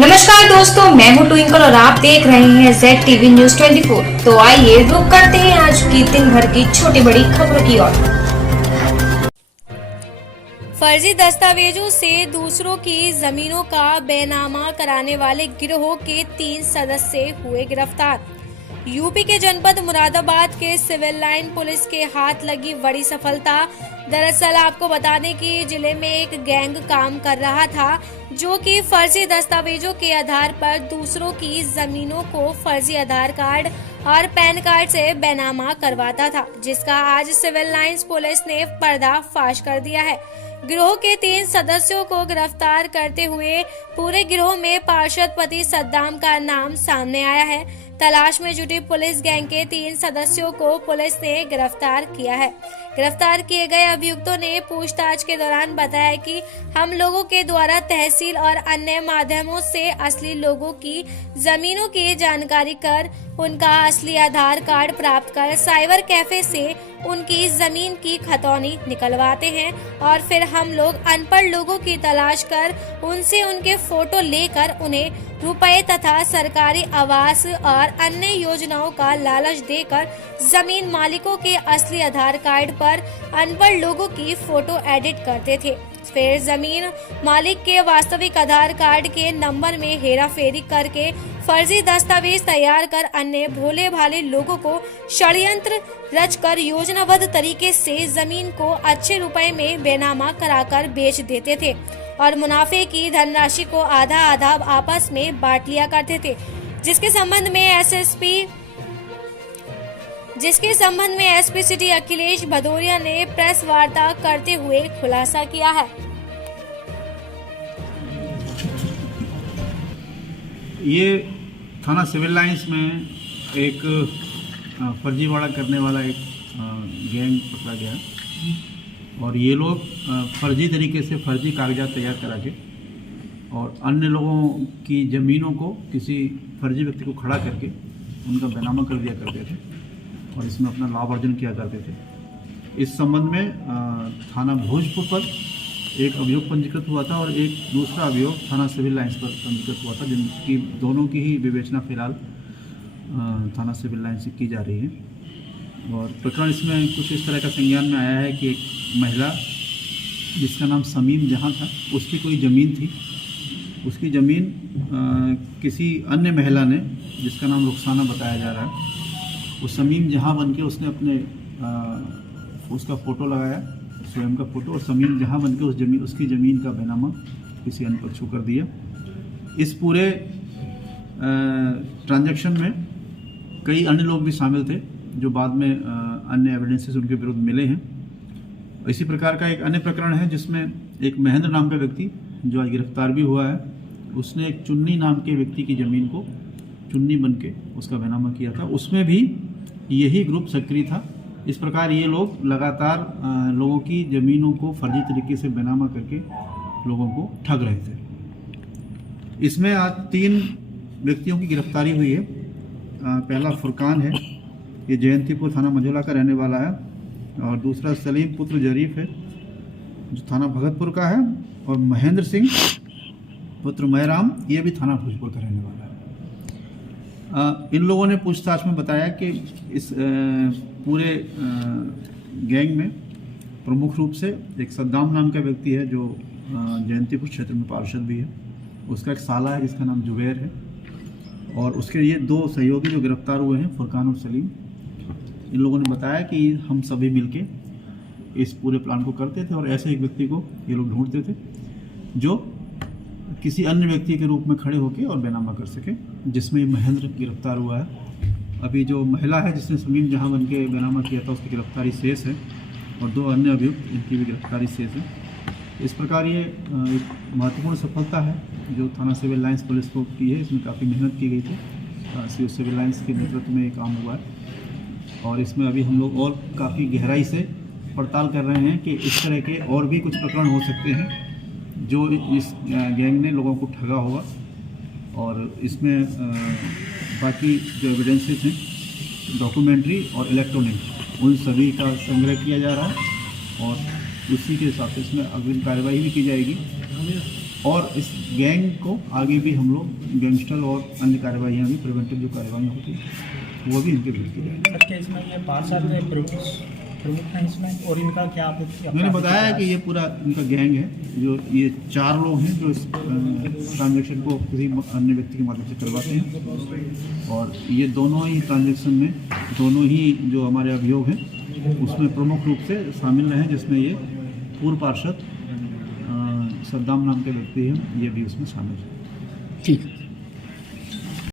नमस्कार दोस्तों, मैं हूं ट्विंकल और आप देख रहे हैं ZTV न्यूज 24। तो आइए रुक करते हैं आज की दिन भर की छोटी बड़ी खबरों की ओर। फर्जी दस्तावेजों से दूसरों की जमीनों का बेनामा कराने वाले गिरोह के 3 सदस्य हुए गिरफ्तार। यूपी के जनपद मुरादाबाद के सिविल लाइन पुलिस के हाथ लगी बड़ी सफलता। दरअसल आपको बता दें कि जिले में एक गैंग काम कर रहा था जो कि फर्जी दस्तावेजों के आधार पर दूसरों की जमीनों को फर्जी आधार कार्ड और पैन कार्ड से बेनामा करवाता था, जिसका आज सिविल लाइंस पुलिस ने पर्दाफाश कर दिया है। गिरोह के 3 सदस्यों को गिरफ्तार करते हुए पूरे गिरोह में पार्षद पति सद्दाम का नाम सामने आया है। तलाश में जुटी पुलिस गैंग के 3 सदस्यों को पुलिस ने गिरफ्तार किया है। गिरफ्तार किए गए अभियुक्तों ने पूछताछ के दौरान बताया कि हम लोगों के द्वारा तहसील और अन्य माध्यमों से असली लोगों की जमीनों की जानकारी कर उनका असली आधार कार्ड प्राप्त कर साइबर कैफे से उनकी जमीन की खतौनी निकलवाते हैं और फिर हम लोग अनपढ़ लोगों की तलाश कर उनसे उनके फोटो लेकर उन्हें रुपए तथा सरकारी आवास और अन्य योजनाओं का लालच देकर जमीन मालिकों के असली आधार कार्ड पर अनपढ़ लोगों की फोटो एडिट करते थे। फिर जमीन मालिक के वास्तविक आधार कार्ड के नंबर में हेराफेरी करके फर्जी दस्तावेज तैयार कर अन्य भोले भाले लोगों को षड्यंत्र रचकर योजनाबद्ध तरीके से जमीन को अच्छे रुपए में बेनामा कराकर बेच देते थे और मुनाफे की धनराशि को आधा आधा आपस में बांट लिया करते थे, जिसके संबंध में एसपी सिटी अखिलेश भदौरिया ने प्रेस वार्ता करते हुए खुलासा किया है। ये थाना सिविल लाइंस में एक फर्जीवाड़ा करने वाला एक गैंग पकड़ा गया और ये लोग फर्जी तरीके से फर्जी कागजात तैयार करा के और अन्य लोगों की ज़मीनों को किसी फर्जी व्यक्ति को खड़ा करके उनका बेनामा कर दिया करते थे और इसमें अपना लाभ अर्जन किया करते थे। इस संबंध में थाना भोजपुर पर एक अभियोग पंजीकृत हुआ था और एक दूसरा अभियोग थाना सिविल लाइंस पर पंजीकृत हुआ था, जिनकी दोनों की ही विवेचना फिलहाल थाना सिविल लाइंस से की जा रही है। और प्रकरण इसमें कुछ इस तरह का संज्ञान में आया है कि एक महिला जिसका नाम समीम जहां था, उसकी कोई ज़मीन थी। उसकी ज़मीन किसी अन्य महिला ने, जिसका नाम रुखसाना बताया जा रहा है, वो समीम जहां बन के उसने अपने उसका फ़ोटो लगाया, स्वयं का फ़ोटो, और समीम जहां बन के उसकी ज़मीन का बेनामा किसी अन्य पक्ष को कर दिया। इस पूरे ट्रांजैक्शन में कई अन्य लोग भी शामिल थे जो बाद में अन्य एविडेंसेस उनके विरुद्ध मिले हैं। इसी प्रकार का एक अन्य प्रकरण है जिसमें एक महेंद्र नाम का व्यक्ति जो आज गिरफ्तार भी हुआ है, उसने एक चुन्नी नाम के व्यक्ति की ज़मीन को चुन्नी बन के उसका बेनामा किया था। उसमें भी यही ग्रुप सक्रिय था। इस प्रकार ये लोग लगातार लोगों की ज़मीनों को फर्जी तरीके से बेनामा करके लोगों को ठग रहे थे। इसमें आज 3 व्यक्तियों की गिरफ्तारी हुई है। पहला फुरकान है, ये जयंतीपुर थाना मंझोला का रहने वाला है, और दूसरा सलीम पुत्र जरीफ है जो थाना भगतपुर का है, और महेंद्र सिंह पुत्र मैराम ये भी थाना भोजपुर का रहने वाला है। इन लोगों ने पूछताछ में बताया कि इस पूरे गैंग में प्रमुख रूप से एक सद्दाम नाम का व्यक्ति है जो जयंतीपुर क्षेत्र में पार्षद भी है। उसका एक साला है जिसका नाम जुबैर है, और उसके ये 2 सहयोगी जो गिरफ्तार हुए हैं, फुरकान और सलीम। इन लोगों ने बताया कि हम सभी मिलके इस पूरे प्लान को करते थे और ऐसे एक व्यक्ति को ये लोग ढूंढते थे जो किसी अन्य व्यक्ति के रूप में खड़े होकर और बेनामा कर सके, जिसमें महेंद्र गिरफ्तार हुआ है। अभी जो महिला है जिसने समीम जहां बन के बेनामा किया था, उसकी गिरफ्तारी शेष है, और 2 अन्य अभियुक्त इनकी भी गिरफ्तारी शेष है। इस प्रकार ये एक महत्वपूर्ण सफलता है जो थाना सिविल लाइंस पुलिस को की है। इसमें काफ़ी मेहनत की गई थी, सिविल लाइंस के नेतृत्व में ये काम हुआ है, और इसमें अभी हम लोग और काफ़ी गहराई से पड़ताल कर रहे हैं कि इस तरह के और भी कुछ प्रकरण हो सकते हैं जो इस गैंग ने लोगों को ठगा होगा। और इसमें बाकी जो एविडेंसेस हैं, डॉक्यूमेंट्री और इलेक्ट्रॉनिक, उन सभी का संग्रह किया जा रहा है और उसी के हिसाब से इसमें अग्रिम कार्रवाई भी की जाएगी। और इस गैंग को आगे भी हम लोग गैंगस्टर और अन्य कार्रवाइयाँ भी प्रिवेंटिव जो कार्रवाइयाँ होती हैं वो भी इनके विरुद्ध की जाएगी। सर क्या इसमें ये 5 साल में प्रमुख हैं इसमें, और इनका क्या मैंने बताया है कि ये पूरा इनका गैंग है, जो ये 4 लोग हैं जो इस ट्रांजैक्शन को किसी अन्य व्यक्ति के माध्यम से करवाते हैं, और ये दोनों ही ट्रांजैक्शन में दोनों ही जो हमारे अभियोग हैं उसमें प्रमुख रूप से शामिल रहे, जिसमें ये पूर्व पार्षद सद्दाम नाम के व्यक्ति हैं, ये भी उसमें शामिल है। ठीक।